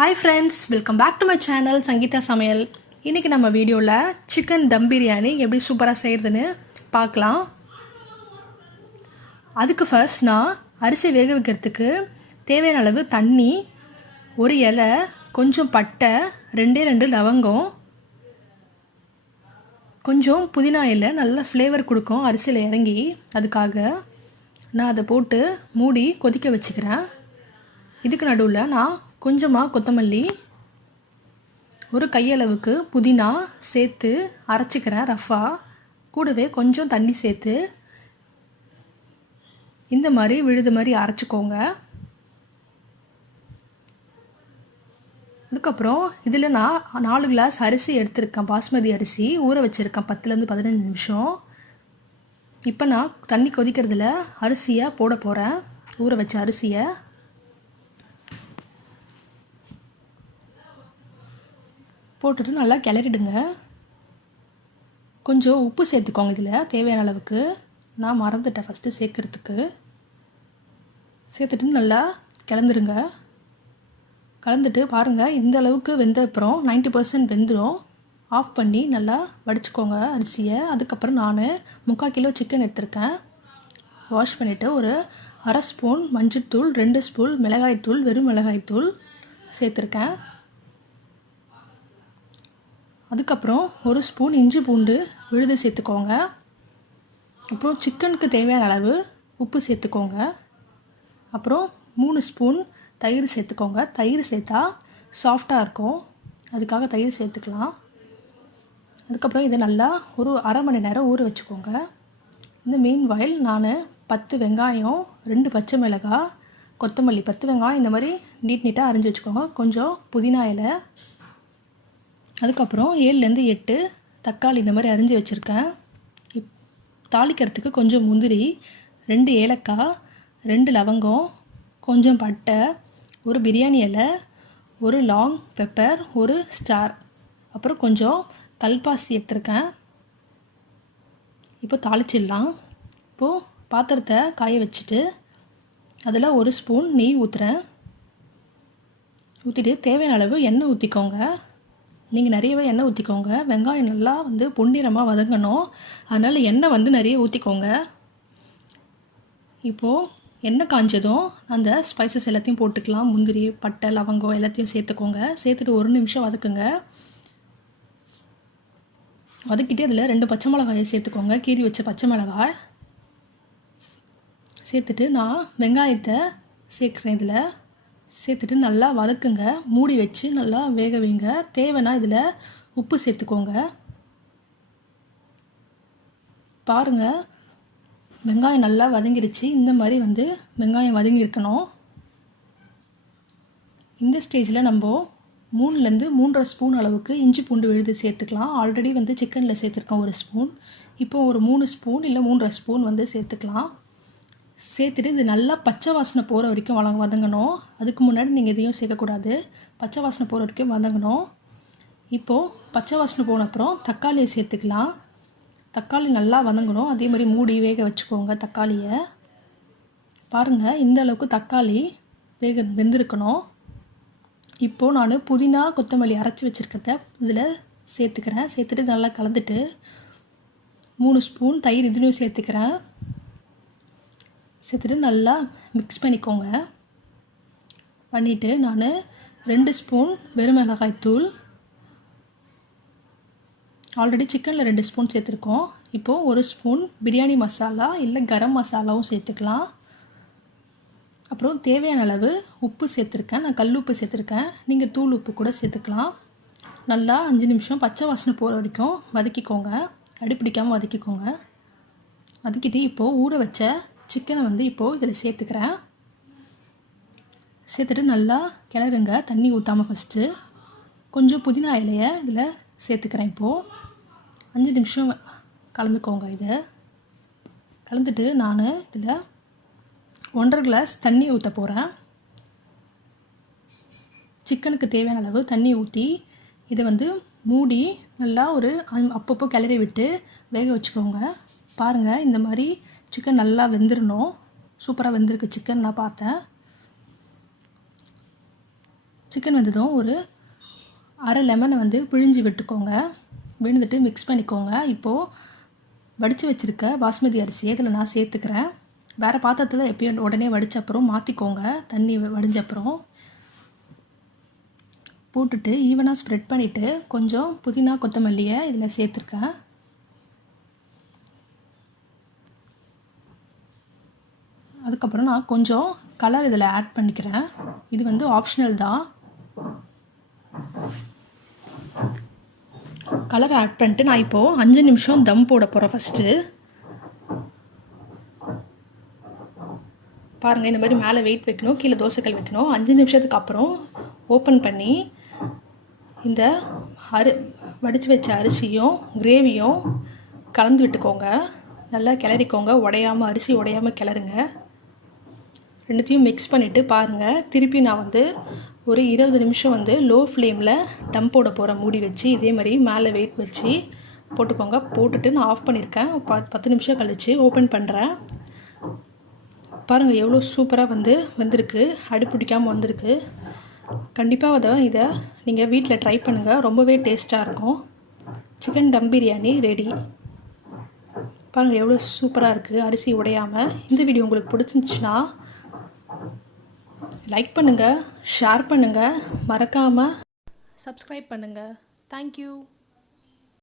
Hi friends, welcome back to my channel Sangeetha Samayal. இன்னைக்கு நம்ம வீடியோல சிக்கன் தம் பிரியாணி எப்படி சூப்பரா செய்யறதுன்னு பார்க்கலாம். அதுக்கு ஃபர்ஸ்ட் நான் அரிசி வேக வைக்கிறதுக்கு தேவையான அளவு தண்ணி, ஒரு இலை, கொஞ்சம் பட்டை, ரெண்டு லவங்கம், கொஞ்சம் புதினா இலை நல்ல ஃப்ளேவர் கொடுக்கும் அரிசியில் இறங்கி, அதுக்காக நான் அதை போட்டு மூடி கொதிக்க வச்சுக்கிறேன். இதுக்கு நடுவில் நான் கொஞ்சமாக கொத்தமல்லி, ஒரு கையளவுக்கு புதினா சேர்த்து அரைச்சிக்கிறேன் ரஃபாக. கூடவே கொஞ்சம் தண்ணி சேர்த்து இந்த மாதிரி விழுது மாதிரி அரைச்சிக்கோங்க. அதுக்கப்புறம் இதில் நான் 4 கிளாஸ் அரிசி எடுத்திருக்கேன், பாஸ்மதி அரிசி ஊற வச்சுருக்கேன் 10லேருந்து 15 நிமிஷம். இப்போ நான் தண்ணி கொதிக்கிறதுல அரிசியை போட போகிறேன், ஊற வச்ச அரிசியை. போட்டுட்டு நல்லா கிளறிடுங்க. கொஞ்சம் உப்பு சேர்த்துக்கோங்க இதில் தேவையான அளவுக்கு. நான் மறந்துட்டேன் ஃபஸ்ட்டு சேர்க்குறதுக்கு. சேர்த்துட்டு நல்லா கிளந்துருங்க. கலந்துட்டு பாருங்கள், இந்த அளவுக்கு வெந்த அப்புறம் 90% வெந்துடும். ஆஃப் பண்ணி நல்லா வடிச்சுக்கோங்க அரிசியை. அதுக்கப்புறம் நான் 3/4 கிலோ சிக்கன் எடுத்திருக்கேன். வாஷ் பண்ணிவிட்டு ஒரு 1/2 ஸ்பூன் மஞ்சள்தூள், 2 ஸ்பூன் மிளகாய்த்தூள், வெறும் மிளகாய்த்தூள் சேர்த்துருக்கேன். அதுக்கப்புறம் 1 ஸ்பூன் இஞ்சி பூண்டு விழுது சேர்த்துக்கோங்க. அப்புறம் சிக்கனுக்கு தேவையான அளவு உப்பு சேர்த்துக்கோங்க. அப்புறம் 3 ஸ்பூன் தயிர் சேர்த்துக்கோங்க. தயிர் சேர்த்தா சாஃப்டாக இருக்கும், அதுக்காக தயிர் சேர்த்துக்கலாம். அதுக்கப்புறம் இதை நல்லா ஒரு 1/2 மணி நேரம் ஊற வச்சுக்கோங்க. இந்த மீன் வாயில் நான் 10 வெங்காயம், 2 பச்சை மிளகாய், கொத்தமல்லி, 10 வெங்காயம் இந்த மாதிரி நீட்டாக அரிஞ்சு வச்சுக்கோங்க. கொஞ்சம் புதினா இலை, அதுக்கப்புறம் 7லேருந்து 8 தக்காளி இந்த மாதிரி அரிஞ்சு வச்சுருக்கேன். தாளிக்கிறதுக்கு கொஞ்சம் முந்திரி, 2 ஏலக்காய், 2 லவங்கம், கொஞ்சம் பட்டை, ஒரு பிரியாணி இலை, ஒரு லாங் பெப்பர், ஒரு ஸ்டார், அப்புறம் கொஞ்சம் கல்பாசி எடுத்துருக்கேன். இப்போ தாளிச்சிடலாம். இப்போது பாத்திரத்தை காய வச்சுட்டு அதில் 1 ஸ்பூன் நெய் ஊற்றுறேன். ஊற்றிட்டு தேவையான அளவு எண்ணெய் ஊற்றிக்கோங்க. நீங்கள் நிறையவே எண்ணெய் ஊற்றிக்கோங்க. வெங்காயம் நல்லா பொன்னிறமாக வதங்கணும், அதனால் எண்ணெய் நிறைய ஊற்றிக்கோங்க. இப்போது எண்ணெய் காஞ்சதும் அந்த ஸ்பைசஸ் எல்லாத்தையும் போட்டுக்கலாம். முந்திரி, பட்டை, லவங்கம் எல்லாத்தையும் சேர்த்துக்கோங்க. சேர்த்துட்டு 1 நிமிஷம் வதக்குங்க. வதக்கிட்டு அதில் 2 பச்சை மிளகாயை சேர்த்துக்கோங்க, கீறி வச்ச பச்சை மிளகாய் சேர்த்துட்டு நான் வெங்காயத்தை சேர்க்குறேன். இதில் சேர்த்துட்டு நல்லா வதக்குங்க. மூடி வச்சு நல்லா வேக வைங்க. தேவைன்னா இதில் உப்பு சேர்த்துக்கோங்க. பாருங்கள், வெங்காயம் நல்லா வதங்கிடுச்சு. இந்த மாதிரி வெங்காயம் வதங்கி இருக்கணும். இந்த ஸ்டேஜில் நம்ம 3லேருந்து 3.5 ஸ்பூன் அளவுக்கு இஞ்சி பூண்டு விழுது சேர்த்துக்கலாம். ஆல்ரெடி சிக்கனில் சேர்த்துருக்கோம் 1 ஸ்பூன். இப்போ ஒரு 3 ஸ்பூன் இல்லை 3.5 ஸ்பூன் சேர்த்துக்கலாம். சேர்த்துட்டு இது நல்லா பச்சை வாசனை போகிற வரைக்கும் வதங்கணும். அதுக்கு முன்னாடி நீங்கள் எதையும் சேர்க்கக்கூடாது, பச்சை வாசனை போகிற வரைக்கும் வதங்கணும். இப்போது பச்சை வாசனை போன அப்புறம் தக்காளியை சேர்த்துக்கலாம். தக்காளி நல்லா வதங்கணும். அதே மாதிரி மூடி வேக வச்சுக்கோங்க தக்காளியை. பாருங்கள், இந்த அளவுக்கு தக்காளி வெந்திருக்கணும். இப்போது நான் புதினா, கொத்தமல்லி அரைச்சி வச்சுருக்கிறத இதில் சேர்த்துக்கிறேன். சேர்த்துட்டு நல்லா கலந்துட்டு 3 ஸ்பூன் தயிர் இதுலேயும் சேர்த்துக்கிறேன். சேர்த்துட்டு நல்லா மிக்ஸ் பண்ணிக்கோங்க. பண்ணிவிட்டு நான் 2 ஸ்பூன் வெறும் மிளகாய்த்தூள், ஆல்ரெடி சிக்கனில் 2 ஸ்பூன் சேர்த்துருக்கோம். இப்போது 1 ஸ்பூன் பிரியாணி மசாலா இல்லை கரம் மசாலாவும் சேர்த்துக்கலாம். அப்புறம் தேவையான அளவு உப்பு சேர்த்துருக்கேன். நான் கல் உப்பு சேர்த்துருக்கேன், நீங்கள் தூள் உப்பு கூட சேர்த்துக்கலாம். நல்லா 5 நிமிஷம் பச்சை வாசனை போகிற வரைக்கும் வதக்கிக்கோங்க. அடிப்பிடிக்காமல் வதக்கிக்கோங்க. வதக்கிட்டு இப்போது ஊற வச்ச சிக்கனை இப்போது இதில் சேர்த்துக்கிறேன். சேர்த்துட்டு நல்லா கிளறுங்க, தண்ணி ஊற்றாமல் ஃபஸ்ட்டு. கொஞ்சம் புதினா இலையை இதில் சேர்த்துக்கிறேன். இப்போது 5 நிமிஷம் கலந்துக்கோங்க. இதை கலந்துட்டு நான் இதில் 1.5 கிளாஸ் தண்ணி ஊற்ற போகிறேன். சிக்கனுக்கு தேவையான அளவு தண்ணி ஊற்றி இதை மூடி நல்லா ஒரு அப்பப்போ கிளறி விட்டு வேக வச்சுக்கோங்க. பாருங்கள், இந்த மாதிரி சிக்கன் நல்லா வெந்துடணும். சூப்பராக வெந்திருக்கு சிக்கன், நான் பார்த்தேன். சிக்கன் வந்ததும் ஒரு அரை லெமனை வந்து பிழிஞ்சு விட்டுக்கோங்க. விழுந்துட்டு மிக்ஸ் பண்ணிக்கோங்க. இப்போது வடித்து வச்சுருக்க பாஸ்மதி அரிசியை இதில் நான் சேர்த்துக்கிறேன். வேறு பாத்திரத்தில் எப்பயும் உடனே வடித்த அப்புறம் மாற்றிக்கோங்க. தண்ணி வடிஞ்ச அப்புறம் போட்டுட்டு ஈவனாக ஸ்ப்ரெட் பண்ணிவிட்டு கொஞ்சம் புதினா கொத்தமல்லியை இதில் சேர்த்துருக்கேன். அதுக்கப்புறம் நான் கொஞ்சம் கலர் இதில் ஆட் பண்ணிக்கிறேன். இது வந்து ஆப்ஷனல் தான். கலர் ஆட் பண்ணிட்டு நான் இப்போது 5 நிமிஷம் தம் போட போகிறேன். ஃபஸ்ட்டு பாருங்கள், இந்த மாதிரி மேலே வெயிட் வைக்கணும், கீழே தோசைக்கல் வைக்கணும். 5 நிமிஷத்துக்கு அப்புறம் ஓப்பன் பண்ணி இந்த வடித்து வச்ச அரிசியும் கிரேவியும் கலந்து விட்டுக்கோங்க. நல்லா கிளறிக்கோங்க, உடையாமல் அரிசி உடையாமல் கிளறுங்க. ரெண்டுத்தையும் மிக்ஸ் பண்ணிவிட்டு பாருங்கள், திருப்பி நான் வந்து ஒரு 20 நிமிஷம் வந்து லோ ஃப்ளேமில் டம் போட போகிறேன். மூடி வச்சு இதே மாதிரி மேலே வெயிட் வச்சு போட்டுக்கோங்க. போட்டுட்டு நான் ஆஃப் பண்ணியிருக்கேன். 10 நிமிஷம் கழித்து ஓப்பன் பண்ணுறேன். பாருங்கள் எவ்வளோ சூப்பராக வந்திருக்கு, அடிப்பிடிக்காமல் வந்திருக்கு. கண்டிப்பாக இதை நீங்கள் வீட்டில் ட்ரை பண்ணுங்கள், ரொம்பவே டேஸ்ட்டாக இருக்கும். சிக்கன் தம் பிரியாணி ரெடி. பாருங்கள் எவ்வளோ சூப்பராக இருக்குது, அரிசி உடையாமல். இந்த வீடியோ உங்களுக்கு பிடிச்சிருந்துச்சுன்னா லைக் பண்ணுங்கள், ஷேர் பண்ணுங்கள், மறக்காமல் சப்ஸ்கிரைப் பண்ணுங்கள். தேங்க்யூ.